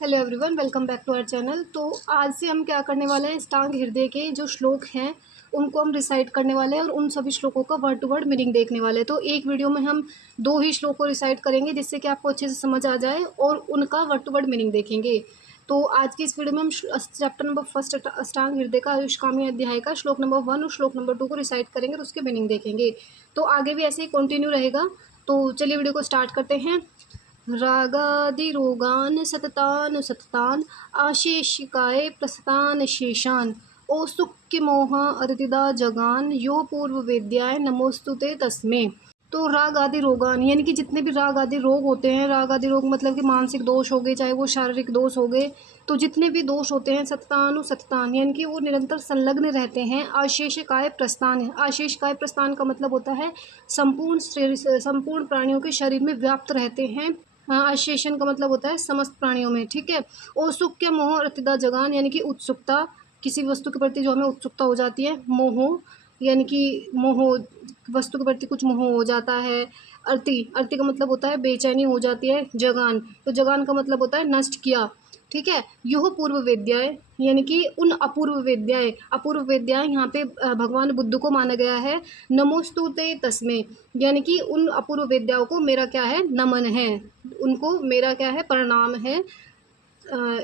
Hello everyone, welcome back to our channel. तो आज से हम क्या करने वाले हैं, अष्टांग हृदय के जो श्लोक हैं उनको हम रिसाइट करने वाले हैं और उन सभी श्लोकों का वर्ड टू वर्ड मीनिंग देखने वाले हैं। तो एक वीडियो में हम 2 ही श्लोक को रिसाइट करेंगे जिससे कि आपको अच्छे से समझ आ जाए और उनका वर्ड टू वर्ड मीनिंग देखेंगे। तो आज की इस वीडियो में हम चैप्टर नंबर 1 अष्टांग हृदय का आयुष्कामी अध्याय का श्लोक नंबर 1 और श्लोक नंबर 2 को रिसाइट करेंगे और उसके मीनिंग देखेंगे। तो आगे भी ऐसे ही कंटिन्यू रहेगा। तो चलिए वीडियो को स्टार्ट करते हैं। रागादिरोगान् सततान् सततान् आशेषिकाय प्रसतान् शेषान् औत्सुक्यमोह अर्तिदा जगान यो पूर्ववेद्याय नमोस्तुते तस्मै। तो राग आदि रोगान यानी कि जितने भी राग आदि रोग होते हैं, राग आदि रोग मतलब कि मानसिक दोष हो गए, चाहे वो शारीरिक दोष हो गए, तो जितने भी दोष होते हैं सततान यानी कि वो निरंतर संलग्न रहते हैं। आशेषकाय प्रस्थान, आशेषकाय प्रस्थान का मतलब होता है संपूर्ण प्राणियों के शरीर में व्याप्त रहते हैं। आशेषण का मतलब होता है समस्त प्राणियों में, ठीक है। औत्सुक्य मोह अतिदा जगान यानी कि उत्सुकता, किसी वस्तु के प्रति जो हमें उत्सुकता हो जाती है। मोह यानी कि मोह, वस्तु के प्रति कुछ मोह हो जाता है। अर्ति का मतलब होता है बेचैनी हो जाती है। जगान, तो जगान का मतलब होता है नष्ट किया, ठीक है। यह पूर्व वेद्याय यानी कि उन अपूर्व वेद्याय यहाँ पे भगवान बुद्ध को माना गया है। नमोस्तुते तस्मै यानी कि उन अपूर्व वेद्याओं को मेरा क्या है, नमन है, उनको मेरा क्या है, प्रणाम है।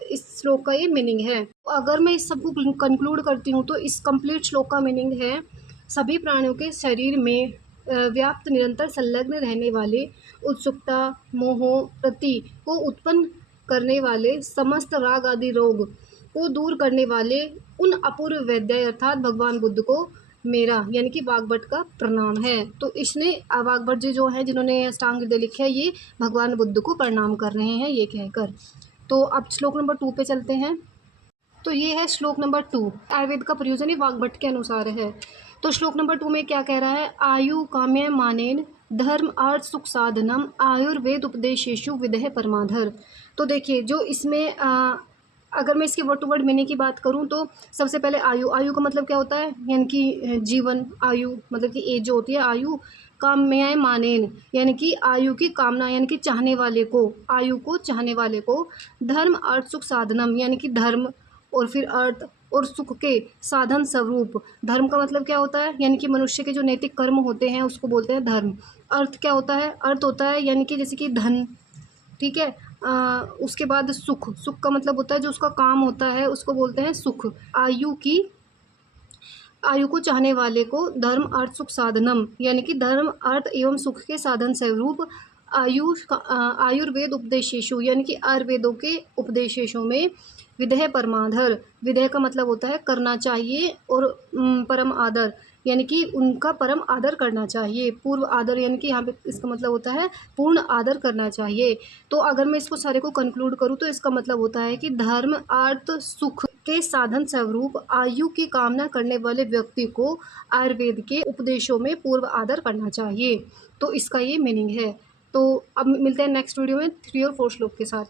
इस श्लोक का ये मीनिंग है। अगर मैं इस सबको कंक्लूड करती हूँ तो इस कंप्लीट श्लोक का मीनिंग है सभी प्राणियों के शरीर में व्याप्त निरंतर संलग्न रहने वाले उत्सुकता, मोह, रति को उत्पन्न करने वाले समस्त राग आदि रोग को दूर करने वाले उन अपूर्व वैद्य अर्थात भगवान बुद्ध को मेरा यानी कि वाग्भट का प्रणाम है। तो इसने वाग्भट जी जो है जिन्होंने अष्टांग हृदय लिखा है, ये भगवान बुद्ध को प्रणाम कर रहे हैं ये कहकर। तो अब श्लोक नंबर 2 पे चलते हैं। तो ये है श्लोक नंबर 2। आयुर्वेद का प्रयोजन ये वाग्भट के अनुसार है। तो श्लोक नंबर 2 में क्या कह रहा है, आयु काम्य मानेन धर्म अर्थ सुख साधनम आयुर्वेद उपदेशेषु विदेह परमाधर। तो देखिए जो इसमें अगर मैं इसके वर्ड टू वर्ड मीनिंग की बात करूं तो सबसे पहले आयु का मतलब क्या होता है, यानी कि जीवन, आयु मतलब कि एज जो होती है आयु। काम्याय मानेन यानी कि आयु की कामना यानी कि चाहने वाले को, आयु को चाहने वाले को। धर्म अर्थ सुख साधनम यानी कि धर्म और फिर अर्थ और सुख के साधन स्वरूप। धर्म का मतलब क्या होता है, यानी कि मनुष्य के जो नैतिक कर्म होते हैं उसको बोलते हैं धर्म। अर्थ क्या होता है, अर्थ होता है यानी कि जैसे कि धन, ठीक है। उसके बाद सुख का मतलब होता है जो उसका काम होता है उसको बोलते हैं सुख। आयु को चाहने वाले को धर्म अर्थ सुख साधनम यानी कि धर्म अर्थ एवं सुख के साधन स्वरूप आयुर्वेद उपदेशेषु यानी कि आयुर्वेदों के उपदेशेषों में विदेह परमाधर, विदेह का मतलब होता है करना चाहिए और परम आदर यानी कि उनका परम आदर करना चाहिए। पूर्व आदर यानी कि यहाँ पे इसका मतलब होता है पूर्ण आदर करना चाहिए। तो अगर मैं इसको सारे को कंक्लूड करूँ तो इसका मतलब होता है कि धर्म अर्थ सुख के साधन स्वरूप आयु की कामना करने वाले व्यक्ति को आयुर्वेद के उपदेशों में पूर्व आदर करना चाहिए। तो इसका ये मीनिंग है। तो अब मिलते हैं नेक्स्ट वीडियो में 3 और 4 श्लोक के साथ।